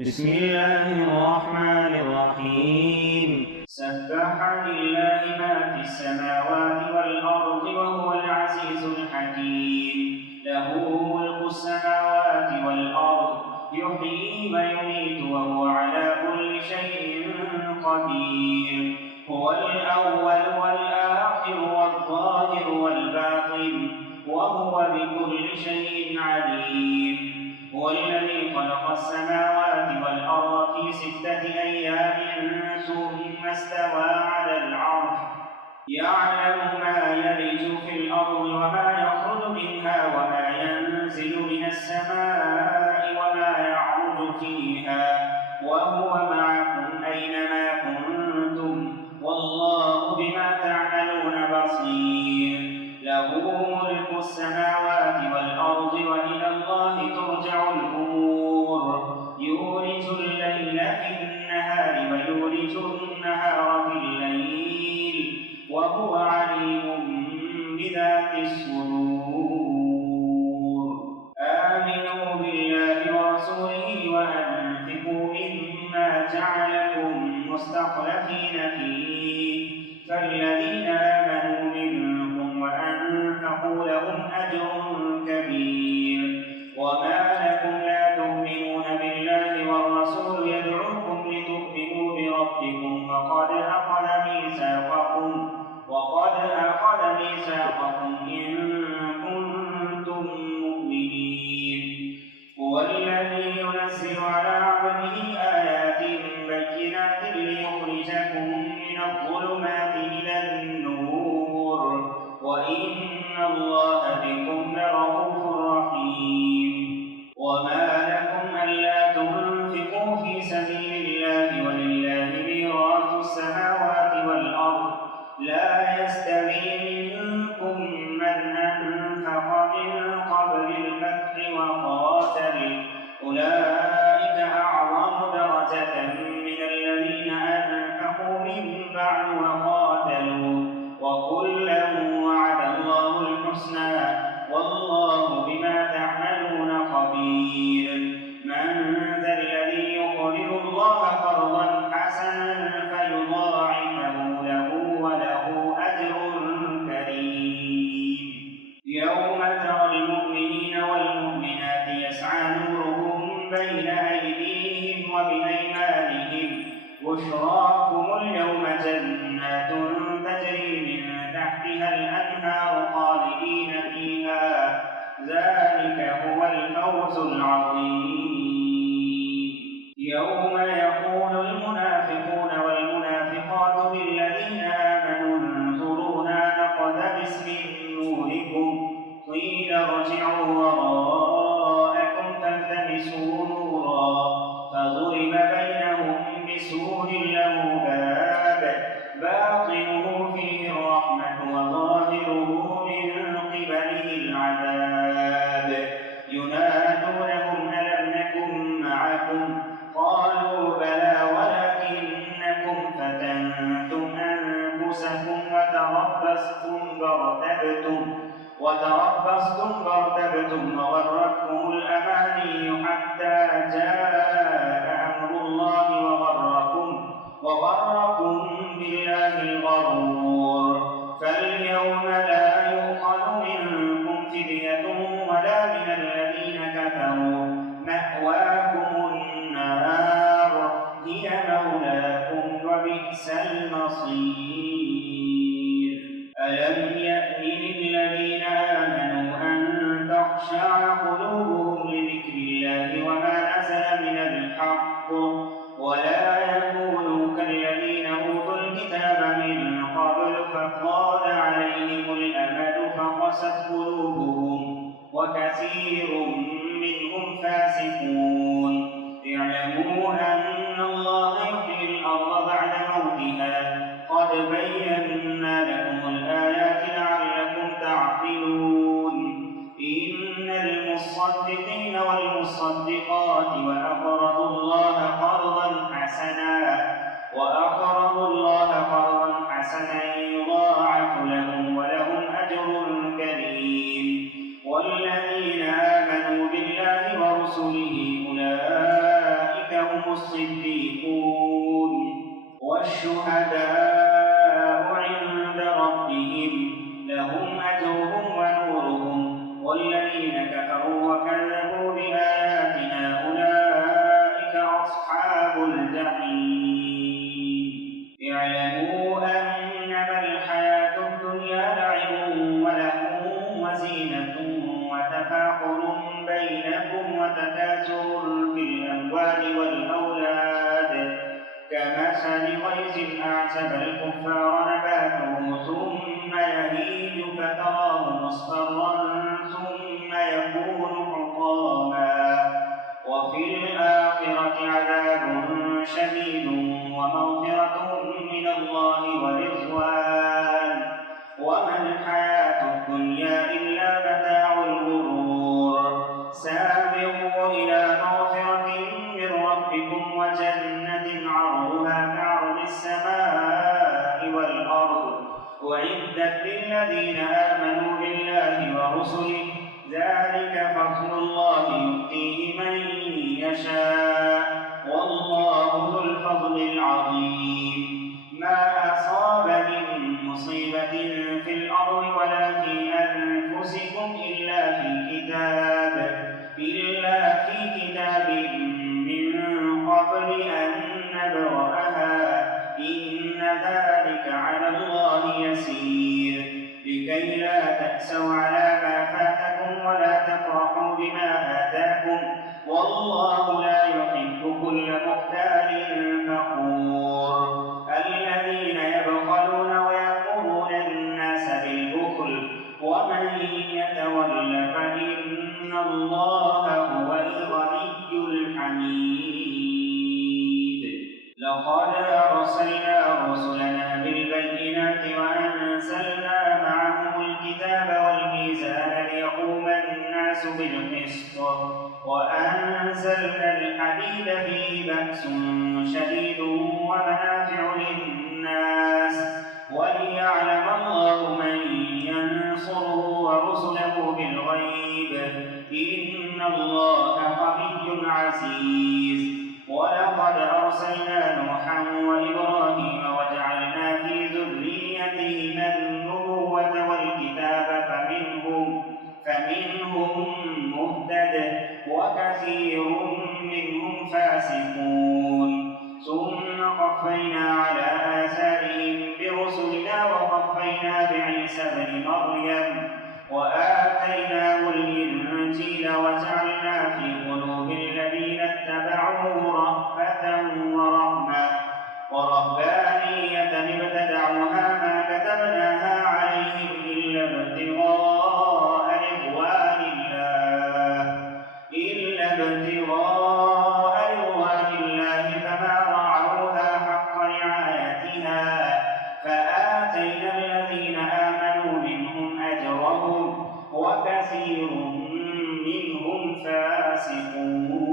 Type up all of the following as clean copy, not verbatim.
بسم الله الرحمن الرحيم. سبح لله ما في السماوات والأرض وهو العزيز الحكيم. له ملك السماوات والأرض، يحيي ويميت وهو على كل شيء قدير. هو الأول والآخر والظاهر والباطن، وهو بكل شيء عليم. هو الذي خلق السماوات والأرض في 6 أيام ثم استوى على العرش، يعلم ما يلج في الأرض وما يخرج منها وما ينزل من السماء وما يعرج فيها، وهو معكم أينما كنتم، والله بما تعملون بصير. له ملك السماوات والأرض وإلى الله ترجع الأمور. يولج الليل في النهار ويولج النهار في الليل، وهو عليم بذات الصدور. آمنوا بالله ورسوله وأنفقوا مما جعلكم مستخلفين فيه، فالذين آمنوا منكم وأنفقوا لهم أجر كبير. وما لكم لا تؤمنون بالله والرسول يدعوكم لتؤمنوا بربكم وقد أخذ ميثاقكم إن كنتم مؤمنين. هو الذي ينزل على عبده آيات بينات ليخرجكم من الظلمات إلى النور، وإن الله بكم لرءوف رحيم. وما لكم ألا تنفقوا في سبيل الله ولله ميراث السماوات والأرض، لا يستوي منكم من أنفق من قبل الفتح وقاتل، أولئك أعظم درجة من الذين أنفقوا من بعد وقاتلوا، وكلا وعد الله الحسنى، والله بما تعملون خبير. من ذا الذي يقرض الله قرضا حسنا فيضاعفه له وله أجر كريم. يوم ترى المؤمنين والمؤمنات يسعى نورهم بين أيديهم وبأيمانهم، بشراكم اليوم جنات تجري من تحتها الأنهار خالدين فيها، ذلك هو الفوز العظيم. يوم يقول المنافقون والمنافقات للذين آمنوا انظرونا نقتبس من نوركم، قيل ارجعوا وراءكم فالتمسوا نورا، فضرب بينهم بسور له باب باطنه فيه الرحمة وظاهره من قبله العذاب. ينادونهم ألم نكن معكم؟ قالوا بلى ولكنكم فتنتم أنفسكم وتربصتم فارتبتم وغرتكم الأماني حتى جاء أمر الله وغركم بالله الغرور. فاليوم لا يؤخذ منكم فدية ولا من الذين كفروا، مأواكم النار هي مولاكم وبئس المصير. ألم يأن للذين آمنوا أن تخشع قلوبهم لذكر الله وما نزل من الحق، ولا يكونوا كالذين أوتوا الكتاب من قبل فطال عليهم الأمد فقست قلوبهم وكثير منهم فاسقون. اعلموا أن الله يحيي الأرض بعد موتها، قد بينا لكم الآيات لعلكم تعقلون. إن المصدقين والمصدقات وأقرضوا الله قرضا حسنا يضاعف لهم ولهم أجر كريم. والذين آمنوا الصديقون والشهداء عند ربهم لهم أجرهم ونورهم والذين كفروا وكذبوا بآياتنا أولئك أصحاب الجحيم اعلموا أنما الحياة الدنيا لعب ولهو وزينة وتفاخر بينكم وتكاثر في الأموال والأولاد كمثل غيث أعجب الكفار نباته ثم يهيج فتراه مصفرا ثم يكون حطاما وفي الآخرة عذاب شديد ومغفرة من الله ورضوان وما الحياة الدنيا إلا متاع الغرور سابقوا إلى مغفرة من ربكم وجنة عرضها كعرض السماء والأرض أعدت للذين آمنوا بالله ورسله ذلك فضل الله يؤتيه من يشاء والله ذو الفضل العظيم ما أصاب من مصيبة في الأرض ولا في أنفسكم إلا في كتاب من قبل أن نبرأها إن ذلك على الله يسير لكي لا تأسوا على ما فاتكم ولا تفرحوا بما آتاكم والله لا يحب كل مختال فخور الذين يبخلون ويأمرون الناس بالبخل ومن يتول فإن الله هو الغني الحميد لقد أرسلنا رسلنا بالبينات وأنزلنا معهم الكتاب والميزان ليقوم الناس بالقسط وأنزلنا الحديد فيه بأس شديد ومنافع للناس وليعلم الله من ينصره ورسله بالغيب إن الله قوي عزيز ولقد أرسلنا نوحا وإبراهيم وجعلنا في ذريتهما النبوة والكتاب فمنهم مهتد وكثير منهم فاسقون ثم قفينا على آثارهم برسلنا وقفينا بعيسى ابن مريم وآتيناه الإنجيل وجعلنا في قلوب الذين اتبعوه رأفة ورحمة ورهبانية ابتدعوها ما كتبناها عليهم إلا ابتغاء رضوان الله فما رعوها حق رعايتها فآتينا الذين آمنوا منهم أجرهم وكثير منهم فاسقون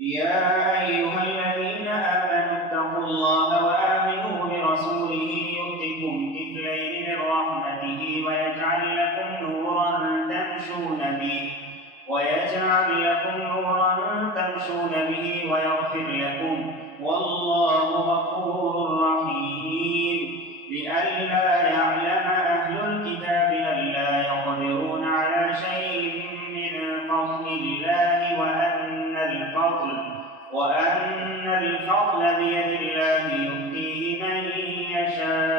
يا أيها الذين آمنوا اتقوا الله وآمنوا برسوله يؤتكم كفلين من رحمته ويجعل لكم نورا تمشون به ويغفر لكم والله غفور رحيم لئلا يعلم أهل الكتاب ألا يقدرون على شيء من فضل الله وأن الفضل بيد الله يؤتيه من يشاء